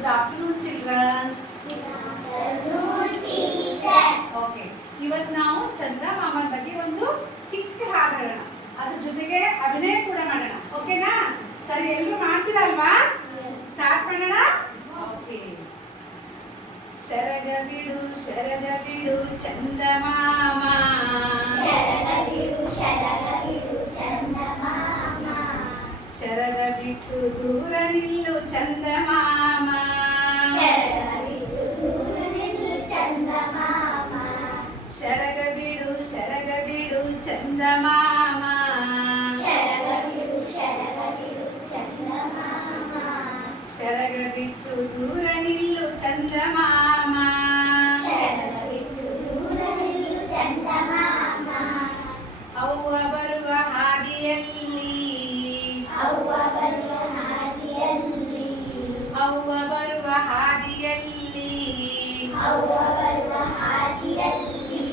Good afternoon, children. Good afternoon, teacher. Okay. ಇವತ್ತು ನಾವು ಚಂದಮಾಮನ ಬಗ್ಗೆ ಒಂದು ಚಿಕ್ಕ ಹಾಡು ಹೇಳೋಣ. ಅದ್ರ ಜೊತೆಗೆ ಅಭಿನಯ ಕೂಡ ಮಾಡೋಣ. ಓಕೆನಾ? ಸರಿ, ಎಲ್ಲರೂ ಮಾಡ್ತೀರಲ್ವಾ? ಸ್ಟಾರ್ಟ್ ಮಾಡೋಣ. ಓಕೆ. ಶರಗ ಬಿಡು ಚಂದಮಾಮ. ಶರಗ ಬಿಡು ಚಂದಮಾಮ. ಶರಗ ಬಿಟ್ಟು ದೂರ ನಿಲ್ಲು ಚಂದಮಾಮ. ಶರಗ ಬಿಟ್ಟು ದೂರ ನಿಲ್ಲು ಚಂದಮಾಮ. ಶರಗ ಬಿಡು ಚಂದಮಾಮ. ಶರಗ ಬಿಡು ಚಂದಮಾಮ. ಶರಗ ಬಿಟ್ಟು ದೂರ ನಿಲ್ಲು ಚಂದಮಾಮ. ಶರಗ ಬಿಟ್ಟು ದೂರ ನಿಲ್ಲು ಚಂದಮಾಮ. ಅವ್ವ ಬರುವ ಹಾದಿಯಲ್ಲಿ. ಅವ್ವ ಬರುವ ಹಾದಿಯಲ್ಲಿ. ಅವ್ವ ಬರುವ ಹಾದಿಯಲ್ಲಿ. ಅವ್ವ ಬರುವ ಹಾದಿಯಲ್ಲಿ.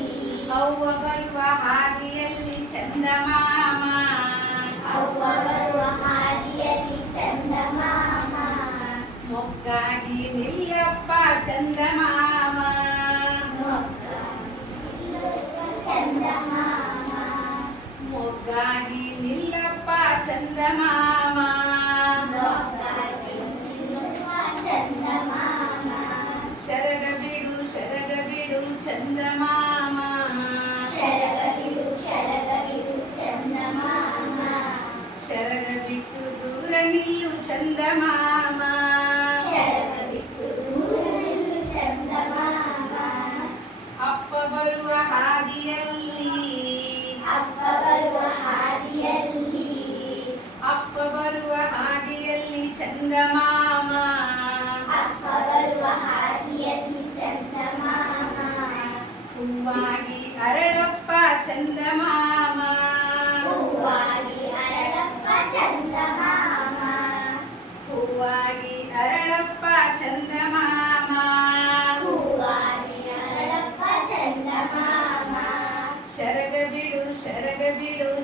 ಅವ್ವ ಬರುವ ಹಾದಿಯಲ್ಲಿ ಚಂದಮಾಮ. ಅವ್ವ ಬರುವ ಹಾದಿಯಲ್ಲಿ ಚಂದಮಾಮ. ಮೊಗ್ಗಾಗಿ ನಿಲ್ಲಪ್ಪ ಚಂದಮಾಮ. ಚಂದಮಾಮ. ಮೊಗ್ಗಾಗಿ ನಿಲ್ಲಪ್ಪ ಚಂದಮಾಮ. ಚಂದಮಾಮ. ಶರಗ ಬಿಡು ಚಂದಮಾಮ. ಶರಗ ಬಿಡು ಚಂದಮಾಮ. ಶರಗ ಬಿಟ್ಟು ದೂರ ನಿಲ್ಲು ಚಂದಮಾಮ. ಶರಗ ಬಿಟ್ಟು ದೂರ ನಿಲ್ಲು ಚಂದಮಾಮ. ಅಪ್ಪ ಬರುವ ಹಾದಿಯಲ್ಲಿ. ಅಪ್ಪ ಬರುವ ಹಾದಿಯಲ್ಲಿ. ಅಪ್ಪ ಬರುವ ಹಾದಿಯಲ್ಲಿ ಚಂದಮಾಮ. ಅಪ್ಪ ಬರುವ ಹಾದಿಯಲ್ಲಿ ಚಂದಮಾಮ. ಹೂವಾಗಿ ಅರಳಪ್ಪ ಚಂದಮಾಮ. ಹೂವಾಗಿ ಅರಳಪ್ಪ ಚಂದಮಾಮ. ಹೂವಾಗಿ ಅರಳಪ್ಪ ಚಂದಮಾಮ. ಹೂವಾಗಿ ಅರಳಪ್ಪ ಚಂದಮಾಮ. ಶರಗ ಬಿಡು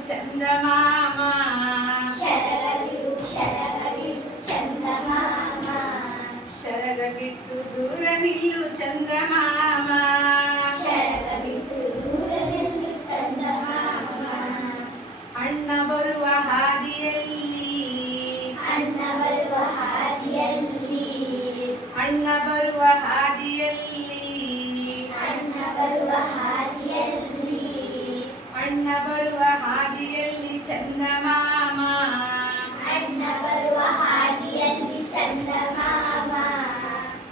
ಚಂದಮಾಮ. ಶರಗ ಬಿಡು ಚಂದಮಾಮ. ಶರಗ ಬಿಟ್ಟು ದೂರ ನಿಲ್ಲು ಚಂದಮಾಮ. ಶರಗ ಬಿಟ್ಟು ದೂರ ನಿಲ್ಲು ಚಂದಮಾಮ. ಅಣ್ಣ ಬರುವ ಹಾದಿಯಲ್ಲಿ. ಅಣ್ಣ ಬರುವ ಹಾದಿಯಲ್ಲಿ. ಅಣ್ಣ ಬರುವ ಹಾದಿಯಲ್ಲಿ. ಅಣ್ಣ ಬರುವ ಹಾದಿಯಲ್ಲಿ. ಅಣ್ಣ ಬರುವ ಹಾದಿಯಲ್ಲಿ ಚಂದಮಾಮ. ಅಣ್ಣ ಬರುವ ಹಾದಿಯಲ್ಲಿ ಚಂದಮಾಮ.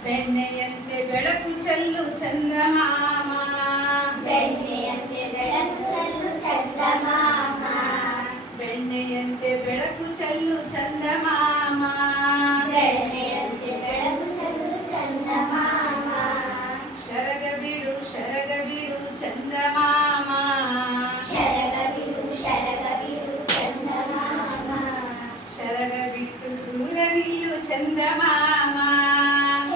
ಬೆಣ್ಣೆಯಂತೆ ಬೆಳಕು ಚೆಲ್ಲು ಚಂದಮಾಮ. ಬೆಣ್ಣೆಯಂತೆ ಬೆಳಕು ಚೆಲ್ಲು ಚಂದಮಾಮ. ಬೆಣ್ಣೆಯಂತೆ ಬೆಳಕು ಚೆಲ್ಲು ಚಂದಮಾಮ. ಬೆಣ್ಣೆಯಂತೆ ಬೆಳಕು ಚೆಲ್ಲು ಚಂದಮಾಮ. ಶರಗ ಬಿಡು ಚಂದಮಾಮ. ಶರಗ ಬಿಡು ಚಂದಮಾಮ. ಶರಗ ಬಿಟ್ಟು ದೂರ ನಿಲ್ಲು ಚಂದಮಾಮ.